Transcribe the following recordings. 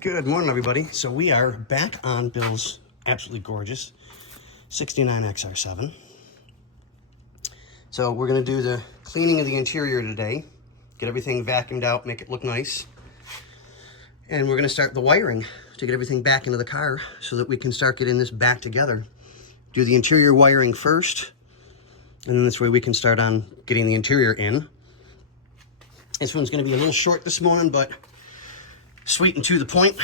Good morning, everybody. So we are back on Bill's absolutely gorgeous 69 XR7. So we're going to do the cleaning of the interior today, get everything vacuumed out, make it look nice. And we're going to start the wiring to get everything back into the car so that we can start getting this back together. Do the interior wiring first, and then this way we can start on getting the interior in. This one's going to be a little short this morning, but sweet and to the point.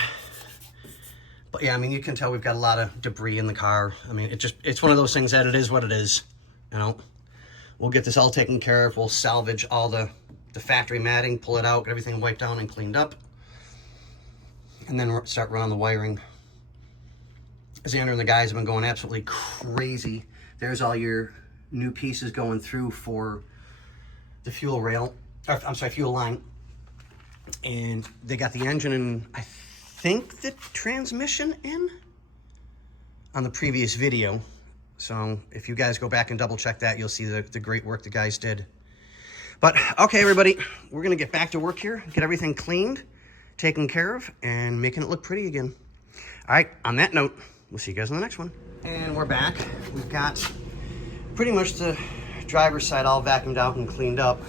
But yeah, I mean, you can tell we've got a lot of debris in the car. I mean, it's one of those things that it is what it is, you know. We'll get this all taken care of. We'll salvage all the factory matting, pull it out, get everything wiped down and cleaned up. And then start running the wiring. Xander and the guys have been going absolutely crazy. There's all your new pieces going through for the fuel rail, or, I'm sorry, fuel line. And they got the engine and I think the transmission in on the previous video. So if you guys go back and double check that, you'll see the great work the guys did. But okay, everybody, we're gonna get back to work here, get everything cleaned, taken care of, and making it look pretty again. All right, on that note, we'll see you guys on the next one. And we're back. We've got pretty much the driver's side all vacuumed out and cleaned up.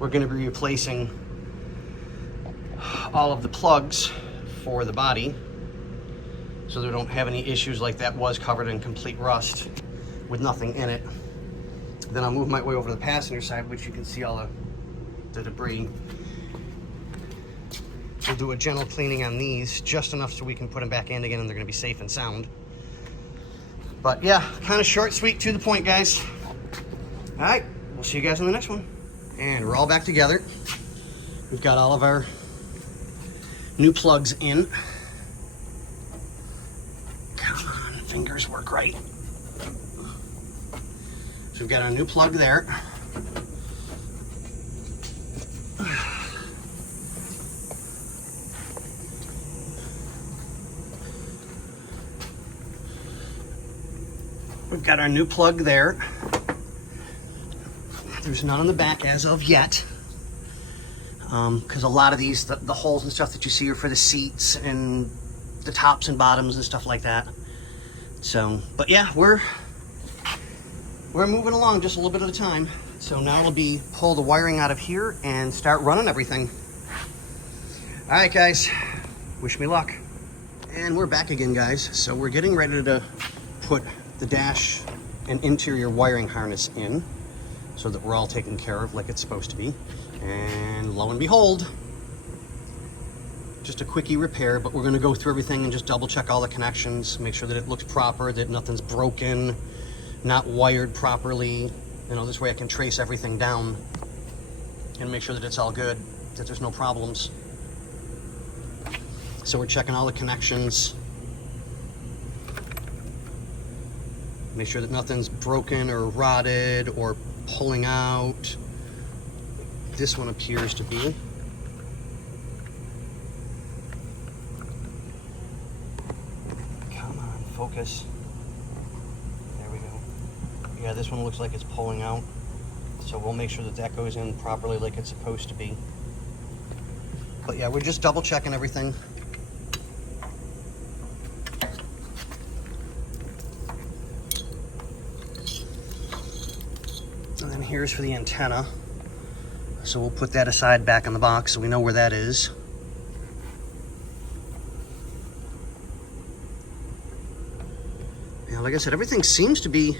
We're gonna be replacing all of the plugs for the body so they don't have any issues like that was covered in complete rust with nothing in it. Then I'll move my way over to the passenger side, which you can see all the debris. We'll do a gentle cleaning on these, just enough so we can put them back in again and they're gonna be safe and sound. But yeah, kind of short, sweet, to the point, guys. All right, we'll see you guys in the next one. And we're all back together. We've got all of our new plugs in. Come on, fingers work right. So we've got our new plug there. We've got our new plug there. There's none on the back as of yet. Because a lot of these, the holes and stuff that you see are for the seats and the tops and bottoms and stuff like that. So, but yeah, we're moving along just a little bit at a time. So now it'll be pull the wiring out of here and start running everything. All right, guys, wish me luck. And we're back again, guys. So we're getting ready to put the dash and interior wiring harness in so that we're all taken care of like it's supposed to be. And lo and behold, just a quickie repair, but we're gonna go through everything and just double check all the connections, make sure that it looks proper, that nothing's broken, not wired properly. You know, this way I can trace everything down and make sure that it's all good, that there's no problems. So we're checking all the connections, make sure that nothing's broken or rotted or pulling out. This one appears to be. Come on, focus. There we go. Yeah, this one looks like it's pulling out. So we'll make sure that that goes in properly like it's supposed to be. But yeah, we're just double checking everything. And then here's for the antenna. So we'll put that aside back in the box so we know where that is. Yeah, like I said, everything seems to be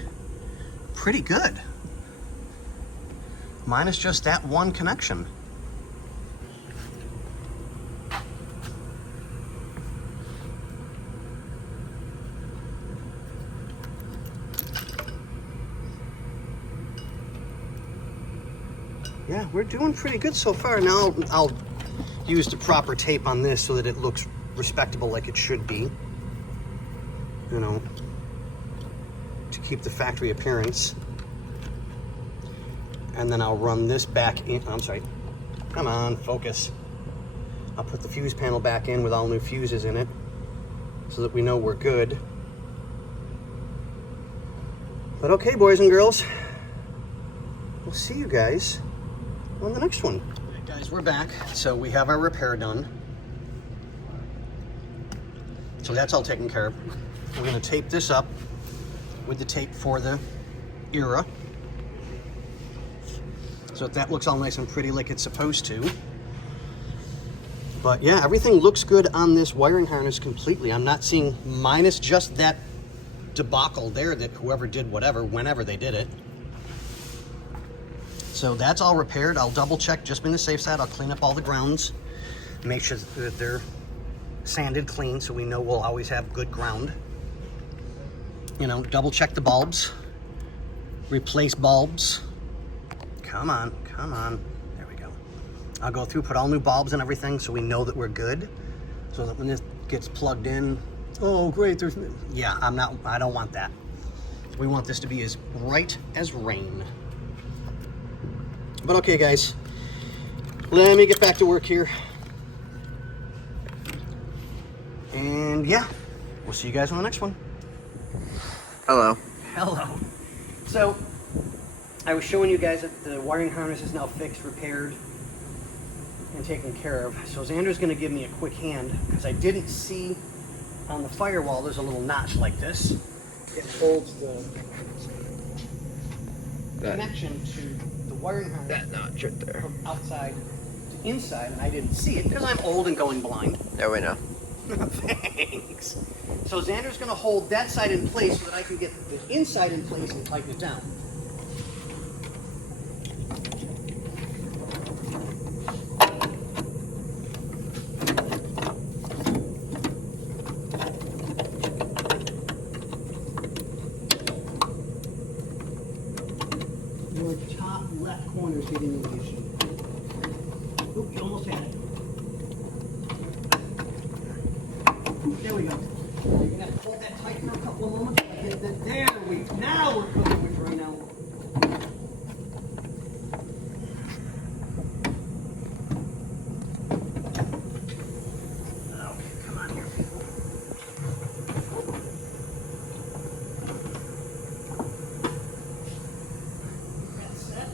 pretty good. Minus just that one connection. Yeah, we're doing pretty good so far. Now I'll use the proper tape on this so that it looks respectable like it should be. You know, to keep the factory appearance. And then I'll run this back in. I'm sorry. Come on, focus. I'll put the fuse panel back in with all new fuses in it so that we know we're good. But okay, boys and girls, we'll see you guys on the next one. All right, guys, we're back. So we have our repair done. So that's all taken care of. We're gonna tape this up with the tape for the era, so that looks all nice and pretty like it's supposed to. But yeah, everything looks good on this wiring harness completely. I'm not seeing, minus just that debacle there that whoever did whatever, whenever they did it. So that's all repaired. I'll double check, just be on the safe side. I'll clean up all the grounds, make sure that they're sanded clean so we know we'll always have good ground. You know, double check the bulbs, replace bulbs. Come on, come on. There we go. I'll go through, put all new bulbs and everything so we know that we're good. So that when this gets plugged in, oh great, there's, yeah, I don't want that. We want this to be as bright as rain. But okay guys, let me get back to work here. And yeah, we'll see you guys on the next one. Hello. Hello. So, I was showing you guys that the wiring harness is now fixed, repaired, and taken care of. So Xander's going to give me a quick hand, because I didn't see on the firewall there's a little notch like this. It holds the connection to the wiring harness. That notch right there. From outside to inside, and I didn't see it because I'm old and going blind. There we know. Thanks. So Xander's going to hold that side in place so that I can get the inside in place and tighten it down. Your top left corner is getting the issue. Oop, you almost had it. There we go. You're going to have to hold that tight for a couple of moments. There we go. Now we're cooking with Drano. Okay, come on here. That's set.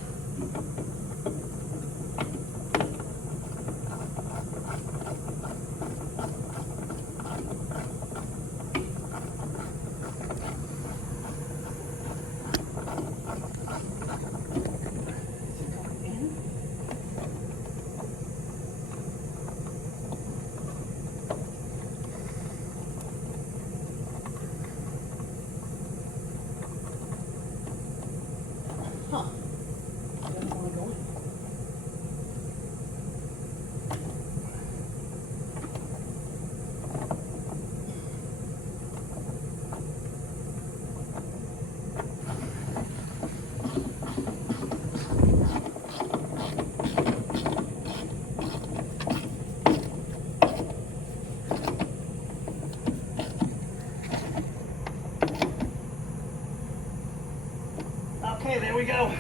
Huh. Doesn't want to go in. Okay, there we go.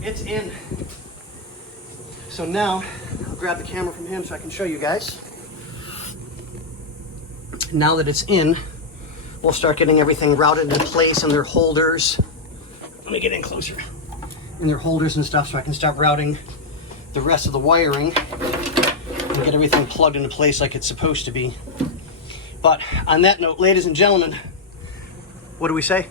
It's in. So now, I'll grab the camera from him so I can show you guys. Now that it's in, we'll start getting everything routed into place in their holders. Let me get in closer. In their holders and stuff so I can start routing the rest of the wiring and get everything plugged into place like it's supposed to be. But on that note, ladies and gentlemen, what do we say?